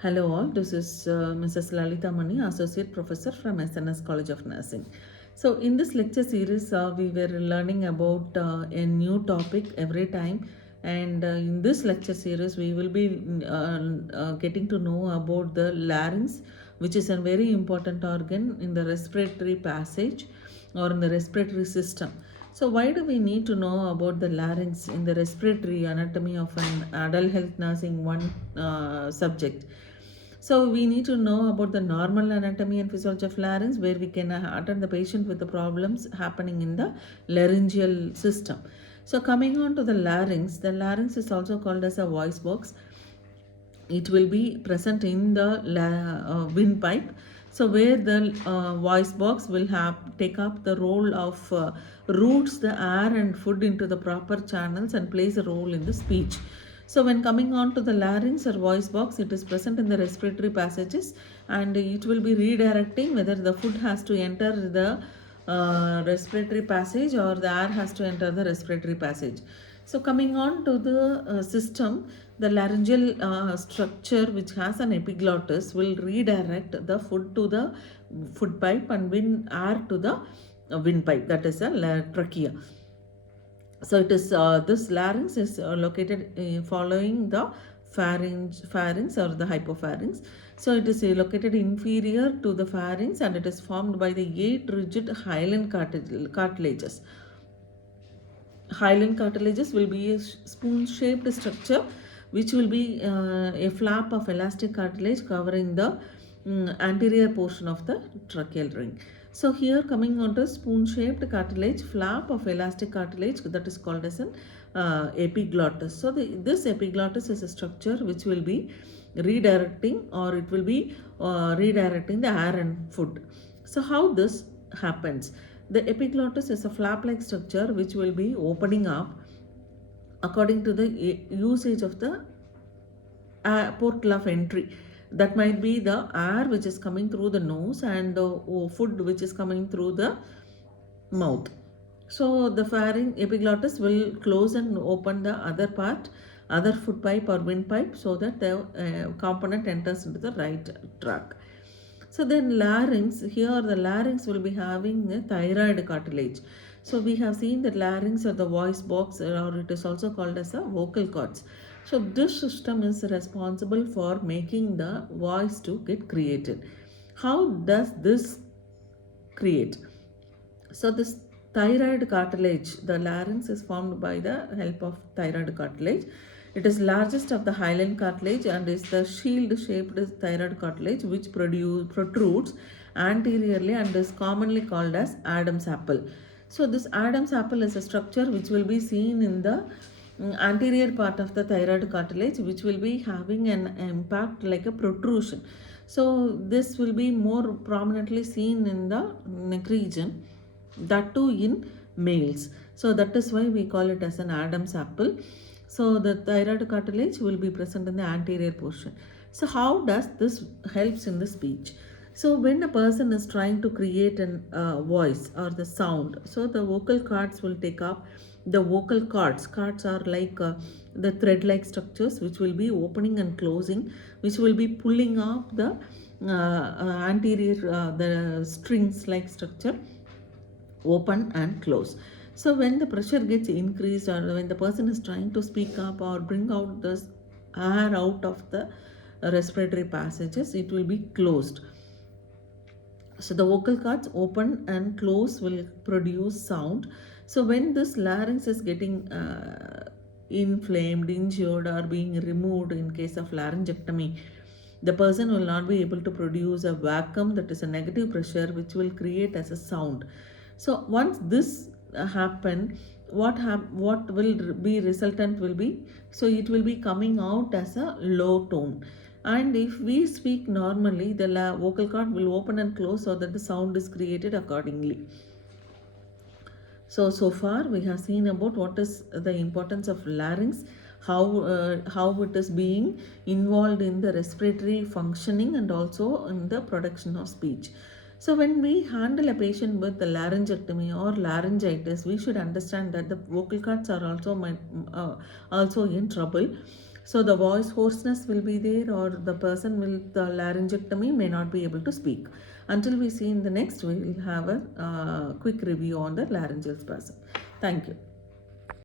Hello all, this is Mrs.Lalithamani, Associate Professor from SNS College of Nursing. So in this lecture series, we were learning about a new topic every time, and in this lecture series, we will be getting to know about the larynx, which is a very important organ in the respiratory passage or in the respiratory system. So why do we need to know about the larynx in the respiratory anatomy of an adult health nursing one subject? So we need to know about the normal anatomy and physiology of larynx, where we can attend the patient with the problems happening in the laryngeal system. So coming on to the larynx is also called as a voice box. It will be present in the windpipe, so where the voice box will have take up the role of routes the air and food into the proper channels and plays a role in the speech. So when coming on to the larynx or voice box, it is present in the respiratory passages, and it will be redirecting whether the food has to enter the respiratory passage or the air has to enter the respiratory passage. So coming on to the system, the laryngeal structure, which has an epiglottis, will redirect the food to the food pipe and wind air to the windpipe, that is a trachea. So it is this larynx is located following the pharynx or the hypopharynx. So it is located inferior to the pharynx, and it is formed by the 8 rigid hyaline cartilages. Hyaline cartilages will be a spoon shaped structure which will be a flap of elastic cartilage covering the anterior portion of the tracheal ring. So here coming on to spoon shaped cartilage, flap of elastic cartilage, that is called as an epiglottis. So this epiglottis is a structure which will be redirecting, or it will be redirecting the air and food. So how this happens? The epiglottis is a flap-like structure which will be opening up according to the usage of the portal of entry. That might be the air which is coming through the nose and the food which is coming through the mouth. So the epiglottis will close and open the other food pipe or windpipe, so that the component enters into the right track. So then larynx, here the larynx will be having a thyroid cartilage. So we have seen that larynx or the voice box, or it is also called as a vocal cords. So this system is responsible for making the voice to get created. How does this create? So this thyroid cartilage, the larynx is formed by the help of thyroid cartilage. It is largest of the hyaline cartilage and is the shield-shaped thyroid cartilage which protrudes anteriorly and is commonly called as Adam's apple. So this Adam's apple is a structure which will be seen in the anterior part of the thyroid cartilage, which will be having an impact like a protrusion. So this will be more prominently seen in the neck region, that too in males. So that is why we call it as an Adam's apple. So the thyroid cartilage will be present in the anterior portion. So how does this helps in the speech? So when a person is trying to create an voice or the sound, so the vocal cords will take up the vocal cords. Cords are like the thread-like structures which will be opening and closing, which will be pulling up the anterior the strings-like structure, open and close. So when the pressure gets increased, or when the person is trying to speak up or bring out the air out of the respiratory passages, it will be closed. So the vocal cords open and close will produce sound. So when this larynx is getting inflamed, injured, or being removed in case of laryngectomy, the person will not be able to produce a vacuum, that is a negative pressure, which will create as a sound. So once this happen, what will be resultant will be, so it will be coming out as a low tone. And if we speak normally, the vocal cord will open and close so that the sound is created accordingly. So far we have seen about what is the importance of larynx, how it is being involved in the respiratory functioning and also in the production of speech. So when we handle a patient with the laryngectomy or laryngitis, we should understand that the vocal cords are also in trouble. So the voice hoarseness will be there, or the person with the laryngectomy may not be able to speak. Until we see in the next, we will have a quick review on the laryngeal spasm. Thank you.